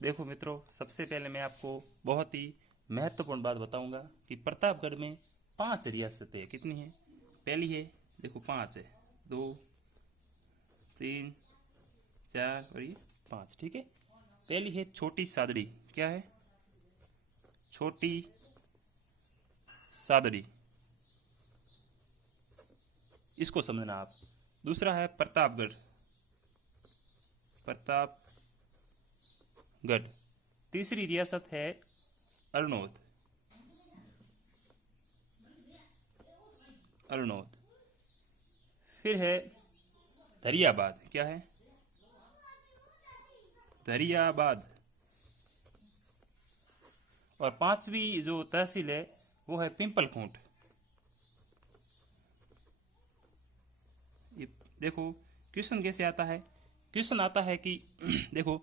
देखो मित्रों, सबसे पहले मैं आपको बहुत ही महत्वपूर्ण बात बताऊंगा कि प्रतापगढ़ में 5 रियासतें हैं। कितनी है? पहली है, देखो 5 है, 2, 3, 4 और ये 5। ठीक है। पहली है छोटी सादड़ी। क्या है? छोटी सादड़ी, इसको समझना आप। दूसरा है प्रतापगढ़। प्रतापगढ़। तीसरी रियासत है अरनोद। अरनोद। फिर है दरियाबाद। क्या है? दरियाबाद। और पांचवी जो तहसील है वो है पिंपल खूंट। ये देखो क्वेश्चन कैसे आता है। क्वेश्चन आता है कि देखो,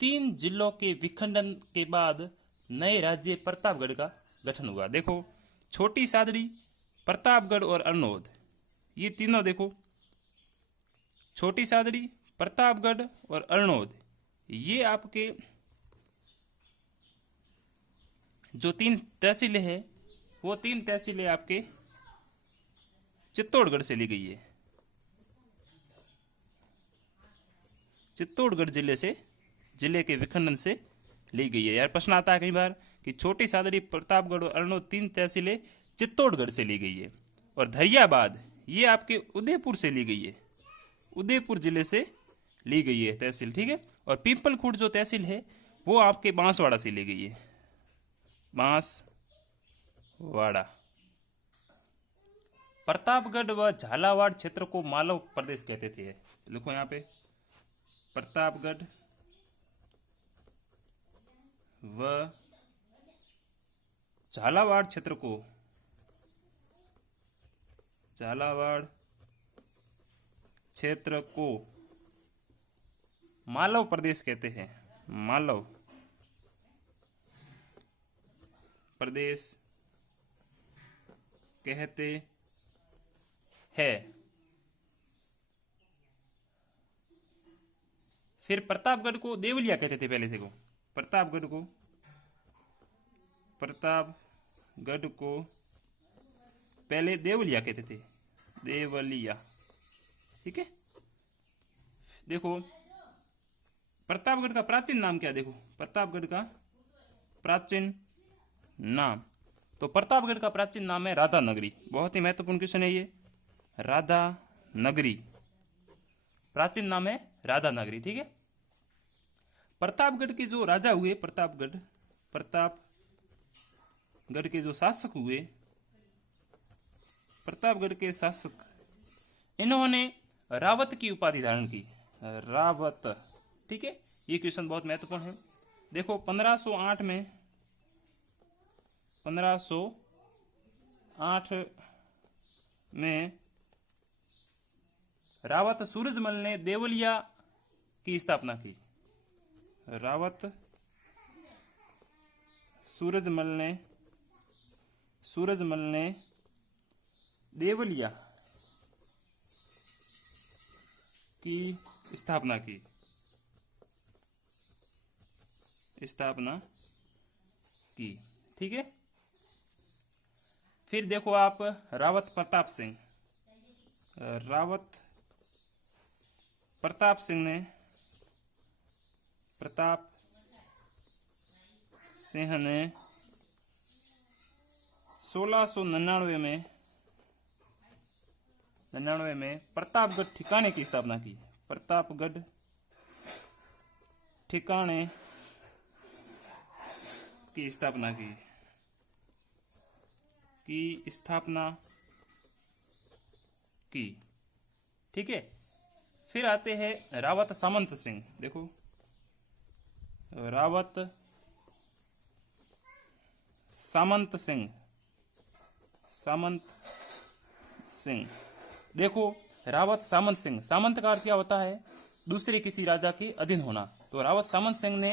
3 जिलों के विखंडन के बाद नए राज्य प्रतापगढ़ का गठन हुआ। देखो, छोटी सादड़ी, प्रतापगढ़ और अरनोद, ये तीनों देखो, छोटी सादड़ी, प्रतापगढ़ और अरनोद, ये आपके जो 3 तहसीलें हैं वो 3 तहसीलें आपके चित्तौड़गढ़ से ली गई है। चित्तौड़गढ़ जिले के विखंडन से ली गई है। यार प्रश्न आता है कई बार कि छोटी सादड़ी, प्रतापगढ़ और अरनोद 3 तहसीलें चित्तौड़गढ़ से ली गई है। और धरियाबाद ये आपके उदयपुर से ली गई है। उदयपुर जिले से ली गई है तहसील। ठीक है। और पीपलखुट जो तहसील है वो आपके बांसवाड़ा से ली गई है। बांसवाड़ा। प्रतापगढ़ व झालावाड़ क्षेत्र को मालव प्रदेश कहते थे। लिखो यहाँ पे, प्रतापगढ़ व झालावाड़ क्षेत्र को, झालावाड़ क्षेत्र को मालव प्रदेश कहते हैं। मालव प्रदेश कहते हैं। फिर प्रतापगढ़ को देवलिया कहते थे पहले से को। प्रतापगढ़ को पहले देवलिया कहते थे। देवलिया। ठीक है। देखो प्रतापगढ़ का प्राचीन नाम क्या? देखो प्रतापगढ़ का प्राचीन नाम, तो प्रतापगढ़ का प्राचीन नाम है राधा नगरी। बहुत ही महत्वपूर्ण क्वेश्चन है ये। राधा नगरी, प्राचीन नाम है राधा नगरी। ठीक है। प्रतापगढ़ के जो राजा हुए, प्रतापगढ़ के जो शासक हुए, प्रतापगढ़ के शासक, इन्होंने रावत की उपाधि धारण की। रावत। ठीक है। ये क्वेश्चन बहुत महत्वपूर्ण है। देखो 1508 में रावत सूरजमल ने देवलिया की स्थापना की। रावत सूरजमल ने देवलिया की स्थापना की। ठीक है। फिर देखो आप रावत प्रताप सिंह। रावत प्रताप सिंह ने 1699 में प्रतापगढ़ ठिकाने की स्थापना की। प्रतापगढ़ ठिकाने की स्थापना की। ठीक है। फिर आते हैं रावत सामंत सिंह। देखो रावत सामंत सिंह। देखो रावत सामंत सिंह, सामंत का अर्थ क्या होता है? दूसरे किसी राजा के अधीन होना। तो रावत सामंत सिंह ने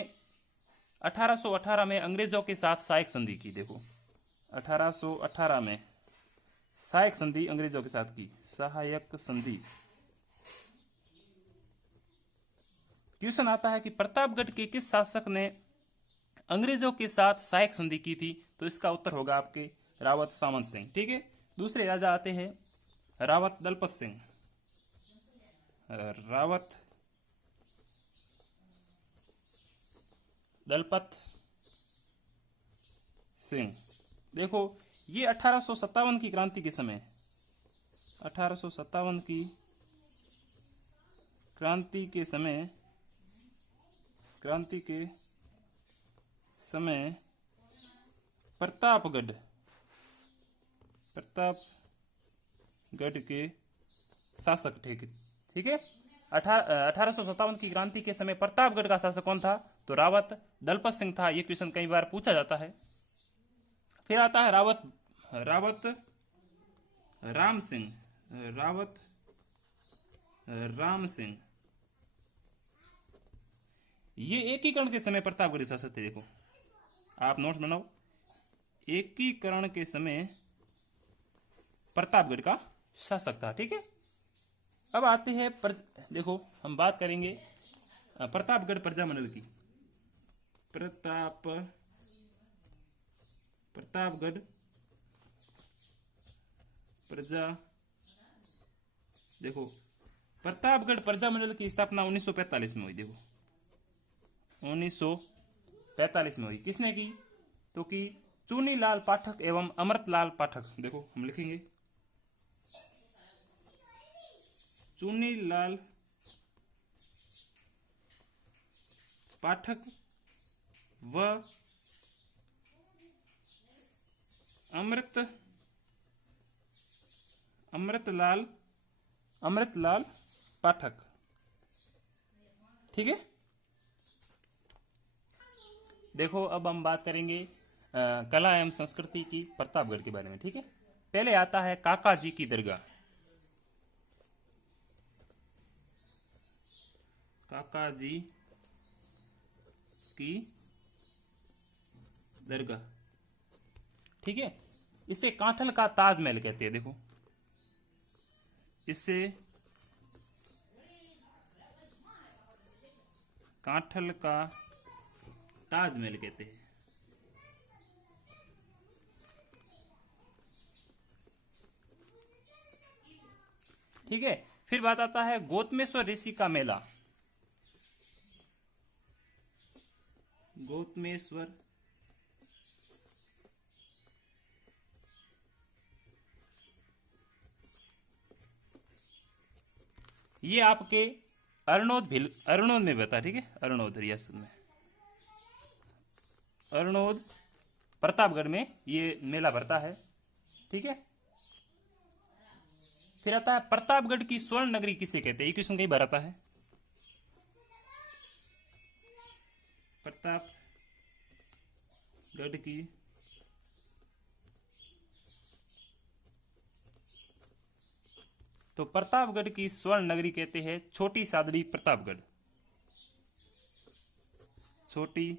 1818 में अंग्रेजों के साथ सहायक संधि की। देखो 1818 में सहायक संधि अंग्रेजों के साथ की। सहायक संधि। क्वेश्चन आता है कि प्रतापगढ़ के किस शासक ने अंग्रेजों के साथ सहायक संधि की थी? तो इसका उत्तर होगा आपके रावत सामंत सिंह। ठीक है, दूसरे राजा आते हैं रावत दलपत सिंह। रावत दलपत सिंह। देखो, ये 1857 की क्रांति के समय, 1857 की क्रांति के समय प्रतापगढ़ के शासक थे। ठीक है, 1857 की क्रांति के समय प्रतापगढ़ का शासक कौन था? तो रावत दलपत सिंह था। ये क्वेश्चन कई बार पूछा जाता है। फिर आता है रावत राम सिंह। रावत राम सिंह, ये एकीकरण के समय प्रतापगढ़ के शासक थे। देखो, आप नोट बनाओ, एकीकरण के समय प्रतापगढ़ का शासक था। ठीक है, अब आते हैं देखो, हम बात करेंगे प्रतापगढ़ प्रजामंडल की। प्रतापगढ़ प्रजा, देखो, प्रतापगढ़ प्रजामंडल की स्थापना 1945 में हुई। देखो, 1945 में हुई। किसने की? तो कि चुनीलाल पाठक एवं अमृतलाल पाठक। देखो, हम लिखेंगे चुनीलाल पाठक व अमृतलाल पाठक। ठीक है, देखो, अब हम बात करेंगे कला एवं संस्कृति की प्रतापगढ़ के बारे में। ठीक है, पहले आता है काका जी की दरगाह। काका जी की दरगाह। ठीक है, इसे कांठल का ताजमहल कहते हैं। देखो, इसे कांठल का ताजमहल कहते हैं। ठीक है, फिर बात आता है गौतमेश्वर ऋषि का मेला। गौतमेश्वर ये आपके अरनोद में बता। ठीक है, अरनोद रियासत में, अरनोद प्रतापगढ़ में ये मेला भरता है। ठीक है, फिर आता है प्रतापगढ़ की स्वर्ण नगरी किसे कहते हैं? ये क्वेश्चन कई बार आता है। प्रतापगढ़ की तो प्रतापगढ़ की स्वर्ण नगरी कहते हैं छोटी सादड़ी प्रतापगढ़। छोटी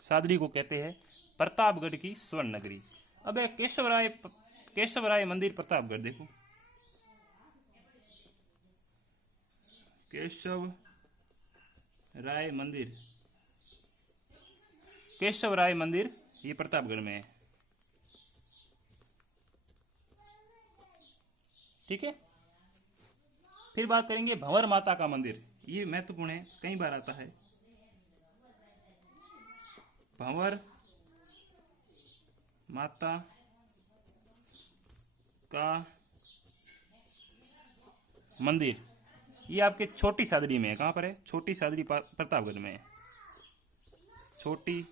सादड़ी को कहते हैं प्रतापगढ़ की स्वर्ण नगरी। अब एक केशवराय मंदिर प्रतापगढ़। देखो, केशवराय मंदिर ये प्रतापगढ़ में है। ठीक है, फिर बात करेंगे भंवर माता का मंदिर। ये महत्वपूर्ण है, कई बार आता है। भंवर माता का मंदिर ये आपके छोटी सादड़ी में है। कहां पर है? छोटी सादड़ी प्रतापगढ़ में है। छोटी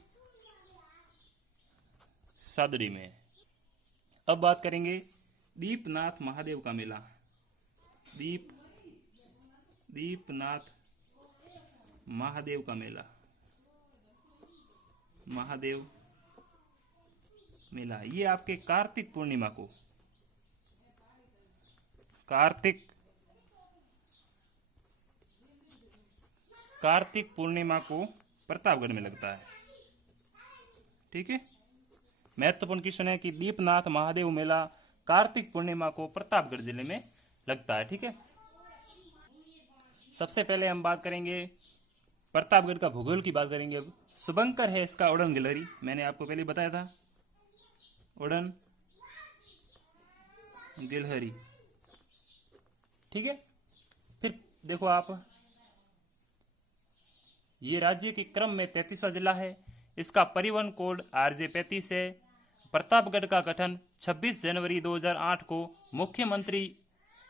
सादड़ी में है। अब बात करेंगे दीपनाथ महादेव का मेला। दीपनाथ महादेव का मेला, महादेव मेला ये आपके कार्तिक पूर्णिमा को प्रतापगढ़ में लगता है। ठीक है, महत्वपूर्ण क्वेश्चन है कि दीपनाथ महादेव मेला कार्तिक पूर्णिमा को प्रतापगढ़ जिले में लगता है। ठीक है, सबसे पहले हम बात करेंगे प्रतापगढ़ का भूगोल की बात करेंगे। अब शुभंकर है इसका उड़न गिलहरी, मैंने आपको पहले बताया था, उड़न गिलहरी। ठीक है, फिर देखो आप, ये राज्य के क्रम में 33वां जिला है। इसका परिवहन कोड RJ35 है। प्रतापगढ़ का गठन 26 जनवरी 2008 को मुख्यमंत्री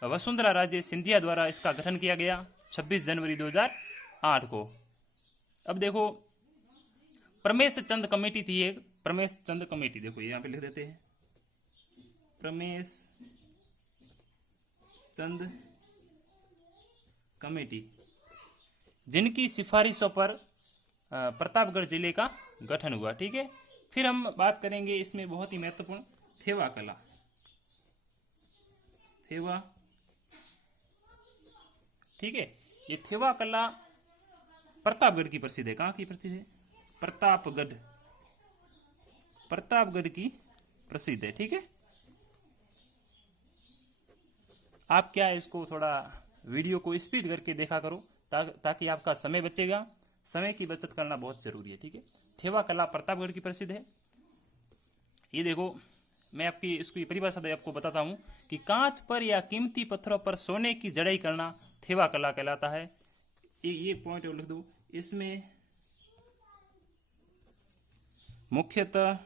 वसुंधरा राजे सिंधिया द्वारा इसका गठन किया गया, 26 जनवरी 2008 को। अब देखो, प्रमेश चंद कमेटी थी एक, प्रमेश चंद कमेटी, देखो यहाँ पे लिख देते हैं, प्रमेश चंद कमेटी, जिनकी सिफारिशों पर प्रतापगढ़ जिले का गठन हुआ। ठीक है, फिर हम बात करेंगे इसमें बहुत ही महत्वपूर्ण थेवा कला। थेवा, ठीक है, ये थेवा कला प्रतापगढ़ की प्रसिद्ध है। कहाँ की प्रसिद्ध है? प्रतापगढ़, प्रतापगढ़ की प्रसिद्ध है। ठीक है, आप क्या इसको थोड़ा वीडियो को स्पीड करके देखा करो, ताकि आपका समय बचेगा। समय की बचत करना बहुत जरूरी है। ठीक है, थेवा कला प्रतापगढ़ की प्रसिद्ध है। ये देखो, मैं आपकी इसकी परिभाषा आपको बताता हूँ कि कांच पर या कीमती पत्थरों पर सोने की जड़ाई करना थेवा कला कहलाता है। ये पॉइंट लिख दो। इसमें मुख्यतः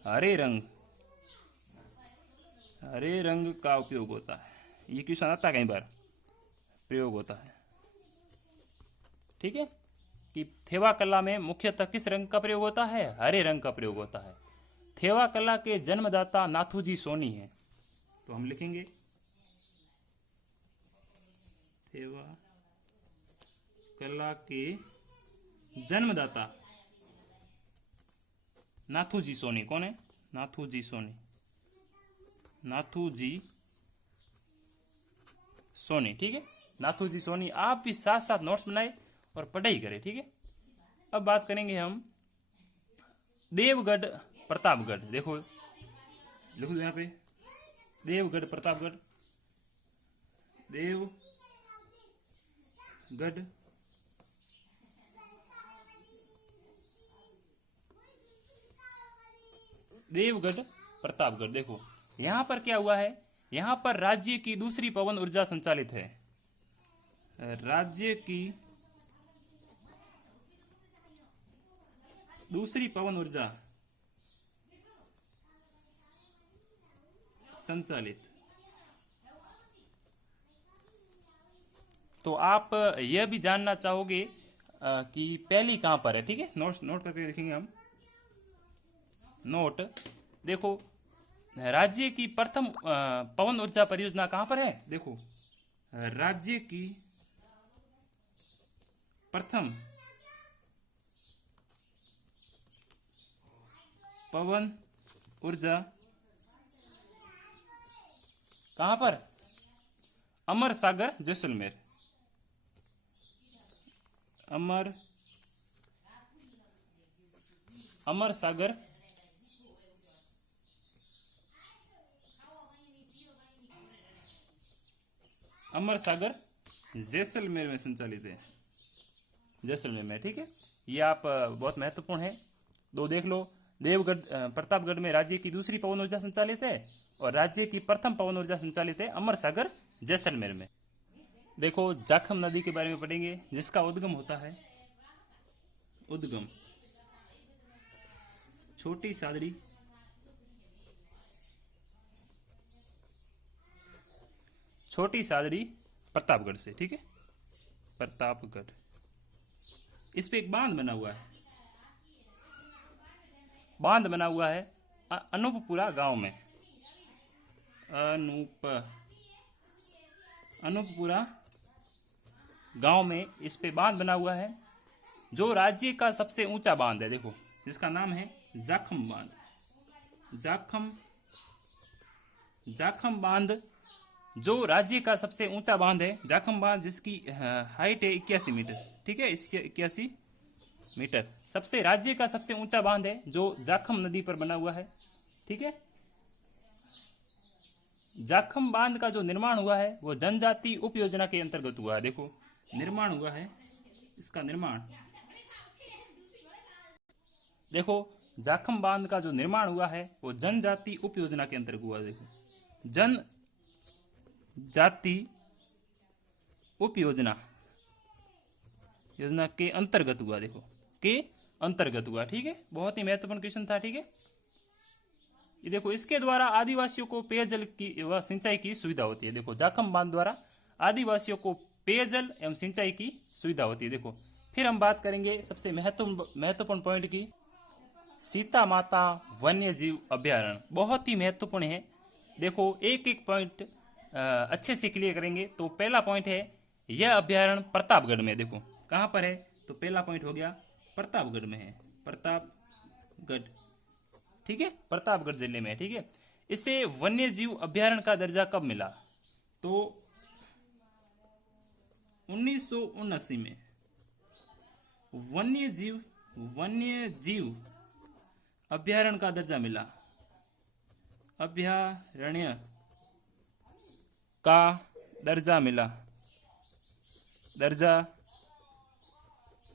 हरे रंग का उपयोग होता है। ये क्वेश्चन आता है कई बार, प्रयोग होता है। ठीक है, कि थेवा कला में मुख्यतः किस रंग का प्रयोग होता है? हरे रंग का प्रयोग होता है। थेवा कला के जन्मदाता नाथूजी सोनी है, तो हम लिखेंगे थेवा कला के जन्मदाता नाथूजी सोनी। कौन है? नाथूजी सोनी, नाथूजी सोनी। ठीक है, नाथूजी सोनी। आप भी साथ साथ नोट्स बनाए और पढ़ाई करें। ठीक है, अब बात करेंगे हम देवगढ़ प्रतापगढ़। देखो, लिखो यहाँ पे, देवगढ़ प्रतापगढ़, देवगढ़ देवगढ़ प्रतापगढ़। देखो यहां पर क्या हुआ है, यहां पर राज्य की दूसरी पवन ऊर्जा संचालित है। राज्य की दूसरी पवन ऊर्जा संचालित। तो आप यह भी जानना चाहोगे कि पहली कहां पर है। ठीक है, नोट करके लिखेंगे हम। नोट, देखो राज्य की प्रथम पवन ऊर्जा परियोजना कहां पर है? देखो, राज्य की प्रथम पवन ऊर्जा कहां पर? अमर सागर जैसलमेर। अमर सागर जैसलमेर में संचालित है, जैसलमेर में। ठीक है, ये आप बहुत महत्वपूर्ण है। दो देख लो, देवगढ़ प्रतापगढ़ में राज्य की दूसरी पवन ऊर्जा संचालित है और राज्य की प्रथम पवन ऊर्जा संचालित है अमर सागर जैसलमेर में। देखो, जाखम नदी के बारे में पढ़ेंगे, जिसका उद्गम होता है, उद्गम छोटी सादड़ी, प्रतापगढ़ से। ठीक है, प्रतापगढ़। इस पे एक बांध बना हुआ है, अनूपपुरा गांव में, अनूपपुरा गांव में इस पे बांध बना हुआ है, जो राज्य का सबसे ऊंचा बांध है। देखो, जिसका नाम है जाखम बांध। जाखम बांध जो राज्य का सबसे ऊंचा बांध है, जाखम बांध, जिसकी हाइट है 81 मीटर। ठीक है, इसके 81 मीटर राज्य का सबसे ऊंचा बांध है, जो जाखम नदी पर बना हुआ है। ठीक है, जाखम बांध का जो निर्माण हुआ है वो जनजाति उपयोजना के अंतर्गत हुआ है। देखो निर्माण हुआ है, इसका निर्माण, देखो जाखम बांध का जो निर्माण हुआ है वो जनजाति उपयोजना के अंतर्गत हुआ। देखो जनजाति उपयोजना योजना के अंतर्गत हुआ। देखो के अंतर्गत हुआ, ठीक है। बहुत ही महत्वपूर्ण क्वेश्चन था, ठीक है। ये देखो इसके द्वारा आदिवासियों को पेयजल की व सिंचाई की सुविधा होती है। देखो जाखम बांध द्वारा आदिवासियों को पेयजल एवं सिंचाई की सुविधा होती है। देखो फिर हम बात करेंगे सबसे महत्वपूर्ण पॉइंट की, सीता माता वन्य जीव अभ्यारण्य, बहुत ही महत्वपूर्ण है। देखो एक एक पॉइंट अच्छे से क्लियर करेंगे। तो पहला पॉइंट है यह अभ्यारण्य प्रतापगढ़ में। देखो कहां पर है, तो पहला पॉइंट हो गया प्रतापगढ़ में है, प्रतापगढ़, ठीक है, प्रतापगढ़ जिले में है, ठीक है। इसे वन्य जीव अभ्यारण्य का दर्जा कब मिला, तो 1979 में वन्य जीव अभ्यारण्य का दर्जा मिला, अभ्यारण्य का दर्जा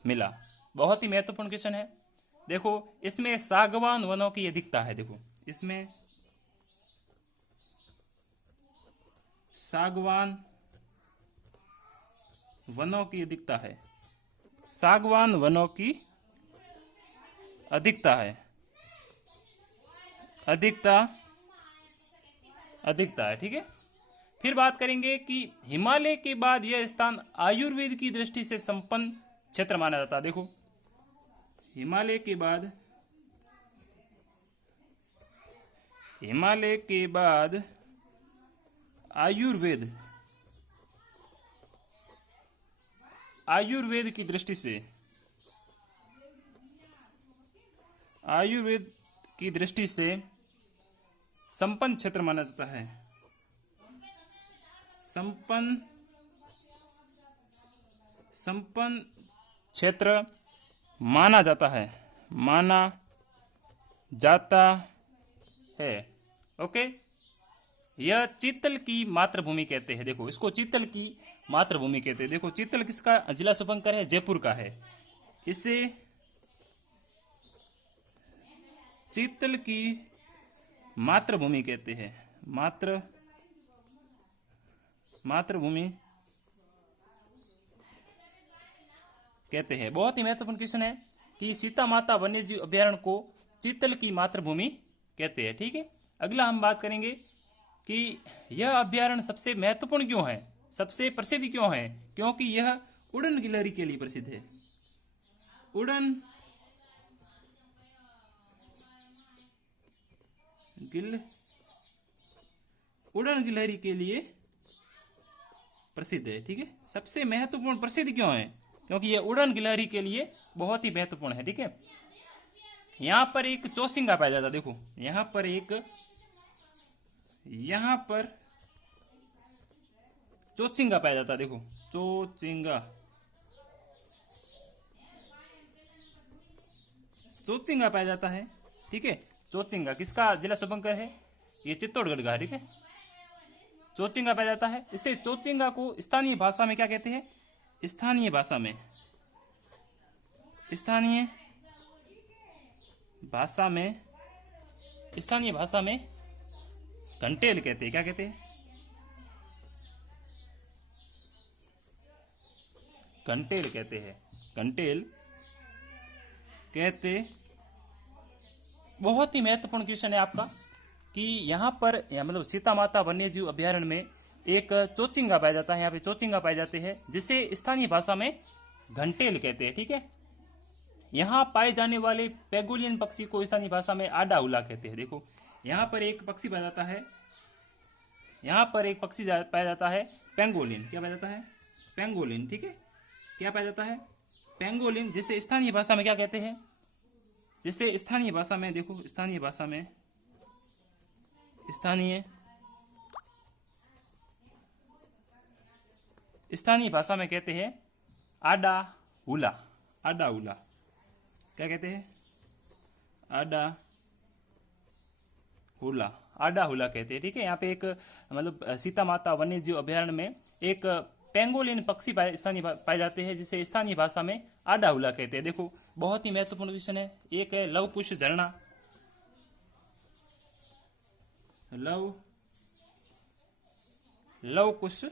मिला। बहुत ही महत्वपूर्ण क्वेश्चन है। देखो इसमें सागवान वनों की अधिकता है। देखो इसमें सागवान वनों की अधिकता है, सागवान वनों की अधिकता है, अधिकता है, ठीक है। फिर बात करेंगे कि हिमालय के बाद यह स्थान आयुर्वेद की दृष्टि से संपन्न क्षेत्र माना जाता है। देखो हिमालय के बाद आयुर्वेद की दृष्टि से संपन्न क्षेत्र माना जाता है, संपन्न क्षेत्र माना जाता है, ओके। यह चीतल की मातृभूमि कहते हैं। देखो इसको चीतल की मातृभूमि कहते हैं। देखो चीतल किसका जिला शुभंकर है, जयपुर का है। इसे चीतल की मातृभूमि कहते हैं, मातृभूमि कहते हैं। बहुत ही महत्वपूर्ण क्वेश्चन है कि सीता माता वन्यजीव अभ्यारण्य को चीतल की मातृभूमि कहते हैं, ठीक है। अगला हम बात करेंगे कि यह अभ्यारण्य सबसे महत्वपूर्ण क्यों है, सबसे प्रसिद्ध क्यों है, क्योंकि यह उड़न गिलहरी के लिए प्रसिद्ध है। उड़न गिलहरी के लिए प्रसिद्ध है, ठीक है। सबसे महत्वपूर्ण प्रसिद्ध क्यों है, क्योंकि यह उड़न गिलहरी के लिए बहुत ही महत्वपूर्ण है, ठीक है। यहां पर एक चौसिंगा पाया जाता है। देखो यहां पर चौसिंगा पाया जाता है। देखो चौचिंगा पाया जाता है, ठीक है। चौचिंगा किसका जिला शुभंकर है, ये चित्तौड़गढ़ का, ठीक है। चौचिंगा पाया जाता है। इसे चौचिंगा को स्थानीय भाषा में क्या कहते हैं, स्थानीय भाषा में घंटेल कहते हैं। क्या कहते हैं, घंटेल कहते हैं, घंटेल कहते। बहुत ही महत्वपूर्ण क्वेश्चन है आपका कि यहाँ पर मतलब सीता माता वन्यजीव अभ्यारण्य में एक चौचिंगा पाया जाता है। यहाँ पे चौचिंगा पाए जाते हैं जिसे स्थानीय भाषा में घंटेल कहते हैं, ठीक है। यहाँ पाए जाने वाले पेगोलियन पक्षी को स्थानीय भाषा में आडा उला कहते हैं। देखो यहाँ पर एक पक्षी पाया जाता है, पाया जाता है पेंगोलिन। क्या पाया जाता है, पेंगोलिन, ठीक है। क्या पाया जाता है, पेंगोलिन, जिसे स्थानीय भाषा में क्या कहते हैं, जिसे स्थानीय भाषा में, देखो स्थानीय भाषा में कहते हैं आडा उला। क्या कहते हैं, आडा उला, आडा हुला कहते हैं। ठीक है, यहाँ पे एक मतलब सीता माता वन्य जीव अभयारण्य में एक पेंगोलिन पक्षी स्थानीय पाए जाते हैं, जिसे स्थानीय भाषा में आडा हुला कहते हैं। देखो बहुत ही महत्वपूर्ण विषय है। एक है लव कुश झरना, लव कुश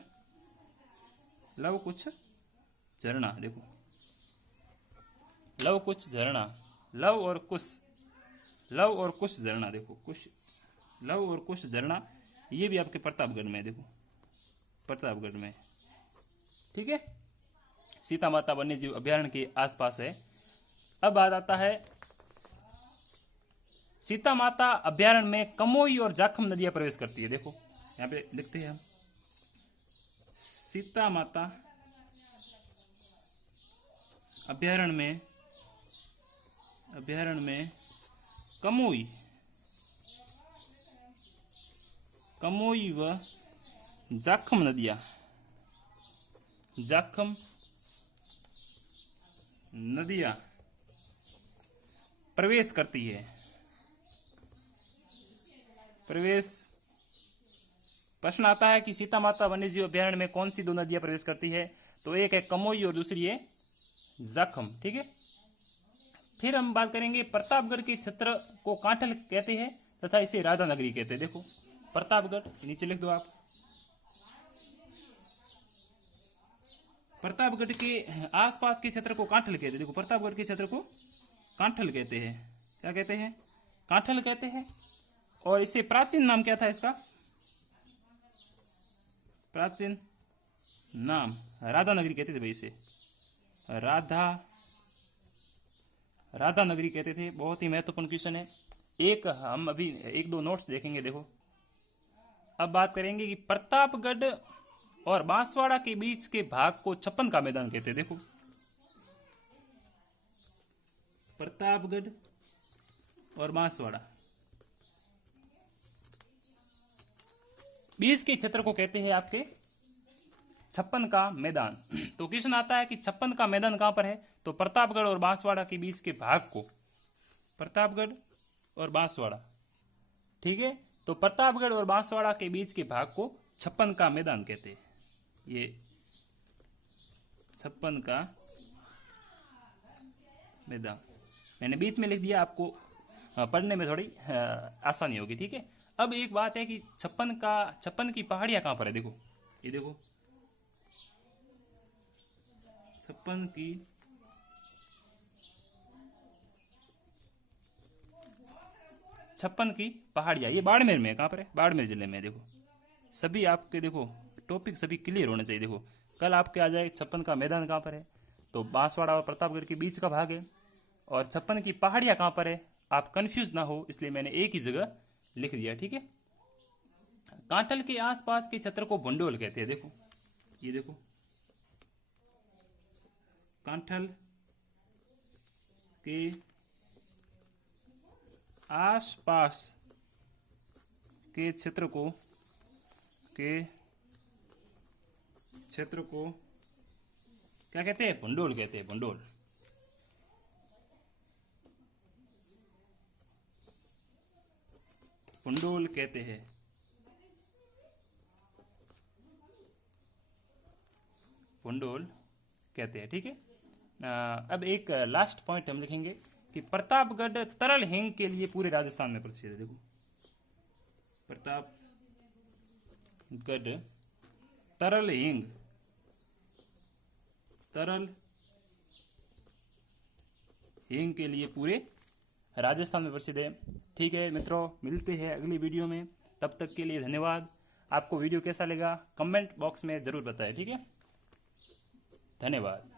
झरना। देखो लव कुश झरना, लव और कुश झरना। देखो कुश, लव और कुश झरना, ये भी आपके प्रतापगढ़ में है। देखो प्रतापगढ़ में, ठीक है, सीता माता वन्य जीव अभयारण्य के आसपास है। अब बात आता है सीता माता अभयारण्य में कमोई और जाखम नदियां प्रवेश करती है। देखो यहाँ पे लिखते हैं हम, सीता माता अभयारण्य में कमोई व जाखम नदियां प्रवेश करती है। प्रश्न आता है कि सीता माता वन्यजीव अभयारण्य में कौन सी दो नदियां प्रवेश करती है? तो एक है कमोई और दूसरी है जाखम। ठीक है, फिर हम बात करेंगे प्रतापगढ़ के क्षेत्र को कांठल कहते हैं तथा इसे राधा नगरी कहते हैं। देखो प्रतापगढ़, नीचे लिख दो आप, प्रतापगढ़ के आसपास के क्षेत्र को कांठल कहते हैं। देखो प्रतापगढ़ के क्षेत्र को कांठल कहते हैं। क्या कहते हैं? कांठल कहते हैं। और इससे प्राचीन नाम क्या था इसका? प्राचीन नाम राधा नगरी कहते थे भाई, इसे राधा नगरी कहते थे। बहुत ही महत्वपूर्ण क्वेश्चन है। हम अभी एक दो नोट्स देखेंगे। देखो अब बात करेंगे कि प्रतापगढ़ और बांसवाड़ा के बीच के भाग को छप्पन का मैदान कहते हैं। देखो प्रतापगढ़ और बांसवाड़ा बीच के क्षेत्र को कहते हैं आपके छप्पन का मैदान। तो क्वेश्चन आता है कि छप्पन का मैदान कहां पर है? तो प्रतापगढ़ और बांसवाड़ा के बीच के भाग को, प्रतापगढ़ और बांसवाड़ा, ठीक है, तो प्रतापगढ़ और बांसवाड़ा के बीच के भाग को छप्पन का मैदान कहते हैं। ये छप्पन का मैदान मैंने बीच में लिख दिया, आपको पढ़ने में थोड़ी आसानी होगी। ठीक है, अब एक बात है कि छप्पन की पहाड़ियां कहां पर है? देखो ये देखो छप्पन की पहाड़ियां, ये बाड़मेर में है। कहां पर है? बाड़मेर जिले में। देखो सभी आपके देखो टॉपिक सभी क्लियर होने चाहिए। देखो कल आपके आ जाए छप्पन का मैदान कहां पर है, तो बांसवाड़ा और प्रतापगढ़ के बीच का भाग है। और छप्पन की पहाड़ियां कहां पर है, आप कंफ्यूज ना हो इसलिए मैंने एक ही जगह लिख दिया। ठीक है, कांठल के आसपास के क्षेत्र को भंडोल कहते हैं। देखो ये देखो कांठल के आसपास के क्षेत्र को क्या कहते हैं? भंडोल कहते हैं। भंडोल कहते हैं। भंडोल कहते हैं। ठीक है, अब एक लास्ट पॉइंट हम लिखेंगे कि प्रतापगढ़ तरल हींग के लिए पूरे राजस्थान में प्रसिद्ध है। देखो प्रतापगढ़ तरल हींग के लिए पूरे राजस्थान में प्रसिद्ध है। ठीक है मित्रों, मिलते हैं अगली वीडियो में। तब तक के लिए धन्यवाद। आपको वीडियो कैसा लगा कमेंट बॉक्स में जरूर बताएं। ठीक है, धन्यवाद।